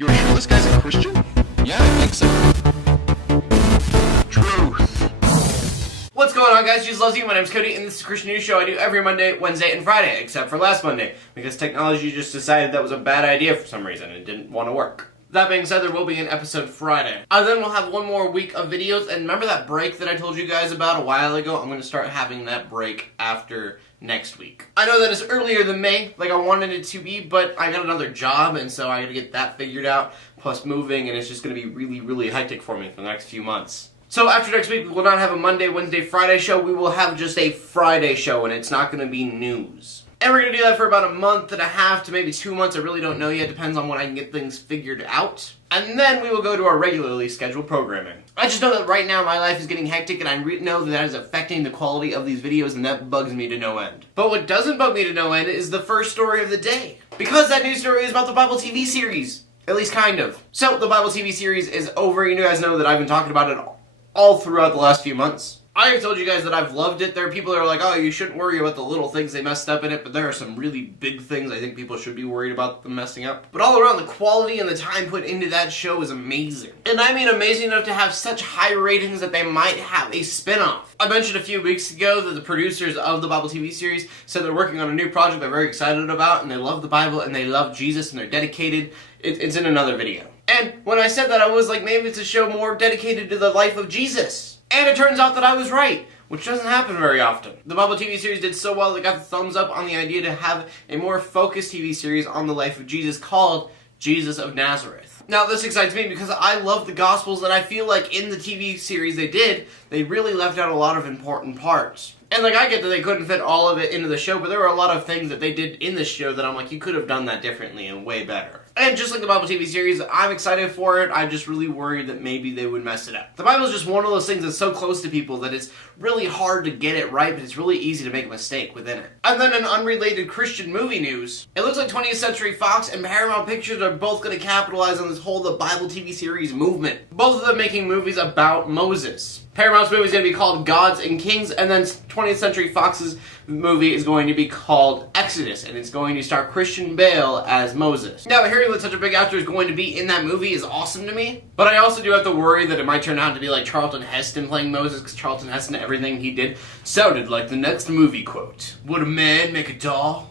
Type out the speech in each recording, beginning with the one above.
You're sure this guy's a Christian? Yeah, I think so. Truth. What's going on, guys? Jesus loves you. My name's Cody, and this is a Christian News Show I do every Monday, Wednesday, and Friday, except for last Monday, because technology just decided that was a bad idea for some reason and didn't want to work. That being said, there will be an episode Friday. Then we'll have one more week of videos, and remember that break that I told you guys about a while ago? I'm going to start having that break after next week. I know that it's earlier than May, like I wanted it to be, but I got another job, and so I gotta get that figured out, plus moving, and it's just gonna be really, really hectic for me for the next few months. So after next week, we will not have a Monday, Wednesday, Friday show. We will have just a Friday show, and it's not gonna be news. And we're going to do that for about a month and a half to maybe 2 months. I really don't know yet. Depends on when I can get things figured out. And then we will go to our regularly scheduled programming. I just know that right now my life is getting hectic, and I know that is affecting the quality of these videos, and that bugs me to no end. But what doesn't bug me to no end is the first story of the day. Because that news story is about the Bible TV series. At least kind of. So the Bible TV series is over. You guys know that I've been talking about it all throughout the last few months. I have told you guys that I've loved it. There are people that are like, oh, you shouldn't worry about the little things they messed up in it, but there are some really big things I think people should be worried about them messing up. But all around, the quality and the time put into that show is amazing. And I mean amazing enough to have such high ratings that they might have a spin-off. I mentioned a few weeks ago that the producers of the Bible TV series said they're working on a new project they're very excited about, and they love the Bible, and they love Jesus, and they're dedicated. It's in another video. And when I said that, I was like, maybe it's a show more dedicated to the life of Jesus. And it turns out that I was right, which doesn't happen very often. The Bible TV series did so well, they got the thumbs up on the idea to have a more focused TV series on the life of Jesus called Jesus of Nazareth. Now, this excites me because I love the Gospels, and I feel like in the TV series they really left out a lot of important parts. And like, I get that they couldn't fit all of it into the show, but there were a lot of things that they did in the show that I'm like, you could have done that differently and way better. And just like the Bible TV series, I'm excited for it. I'm just really worried that maybe they would mess it up. The Bible is just one of those things that's so close to people that it's really hard to get it right, but it's really easy to make a mistake within it. And then in unrelated Christian movie news, it looks like 20th Century Fox and Paramount Pictures are both going to capitalize on this whole the Bible TV series movement. Both of them making movies about Moses. Paramount's movie is going to be called Gods and Kings, and then 20th Century Fox's movie is going to be called Exodus, and it's going to star Christian Bale as Moses. Now, hearing that such a big actor is going to be in that movie is awesome to me, but I also do have to worry that it might turn out to be like Charlton Heston playing Moses, because Charlton Heston, everything he did sounded like the next movie quote. Would a man make a doll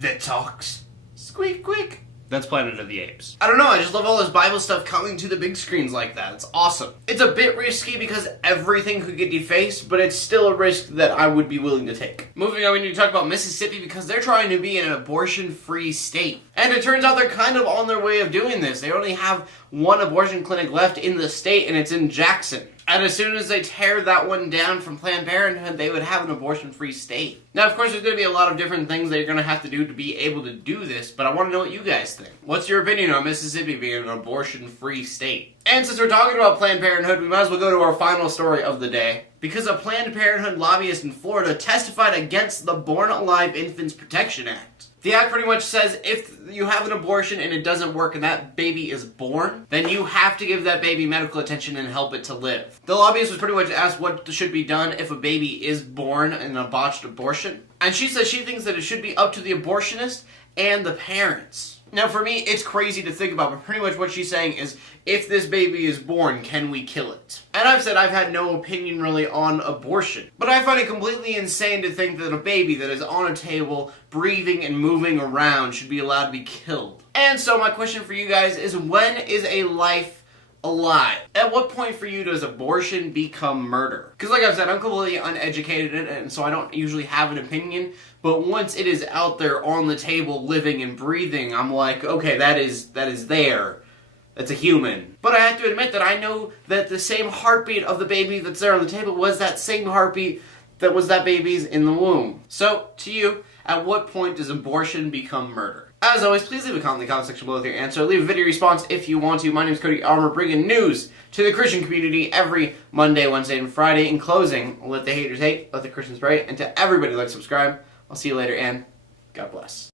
that talks? Squeak, squeak. That's Planet of the Apes. I don't know, I just love all this Bible stuff coming to the big screens like that. It's awesome. It's a bit risky because everything could get defaced, but it's still a risk that I would be willing to take. Moving on, we need to talk about Mississippi because they're trying to be an abortion-free state. And it turns out they're kind of on their way of doing this. They only have one abortion clinic left in the state, and it's in Jackson. And as soon as they tear that one down from Planned Parenthood, they would have an abortion-free state. Now, of course, there's going to be a lot of different things that you're going to have to do to be able to do this, but I want to know what you guys think. What's your opinion on Mississippi being an abortion-free state? And since we're talking about Planned Parenthood, we might as well go to our final story of the day. Because a Planned Parenthood lobbyist in Florida testified against the Born Alive Infants Protection Act. The act pretty much says if you have an abortion and it doesn't work and that baby is born, then you have to give that baby medical attention and help it to live. The lobbyist was pretty much asked what should be done if a baby is born in a botched abortion. And she says she thinks that it should be up to the abortionist and the parents. Now, for me, it's crazy to think about, but pretty much what she's saying is, if this baby is born, can we kill it? And I've said I've had no opinion really on abortion, but I find it completely insane to think that a baby that is on a table, breathing and moving around, should be allowed to be killed. And so my question for you guys is, when is a life alive? At what point for you does abortion become murder? Because like I've said, I'm completely uneducated in it, and so I don't usually have an opinion, but once it is out there on the table, living and breathing, I'm like, okay, that is there. That's a human. But I have to admit that I know that the same heartbeat of the baby that's there on the table was that same heartbeat that was that baby's in the womb. So, to you, at what point does abortion become murder? As always, please leave a comment in the comment section below with your answer. Leave a video response if you want to. My name is Cody Armour, bringing news to the Christian community every Monday, Wednesday, and Friday. In closing, let the haters hate, let the Christians pray, and to everybody like, subscribe. I'll see you later, and God bless.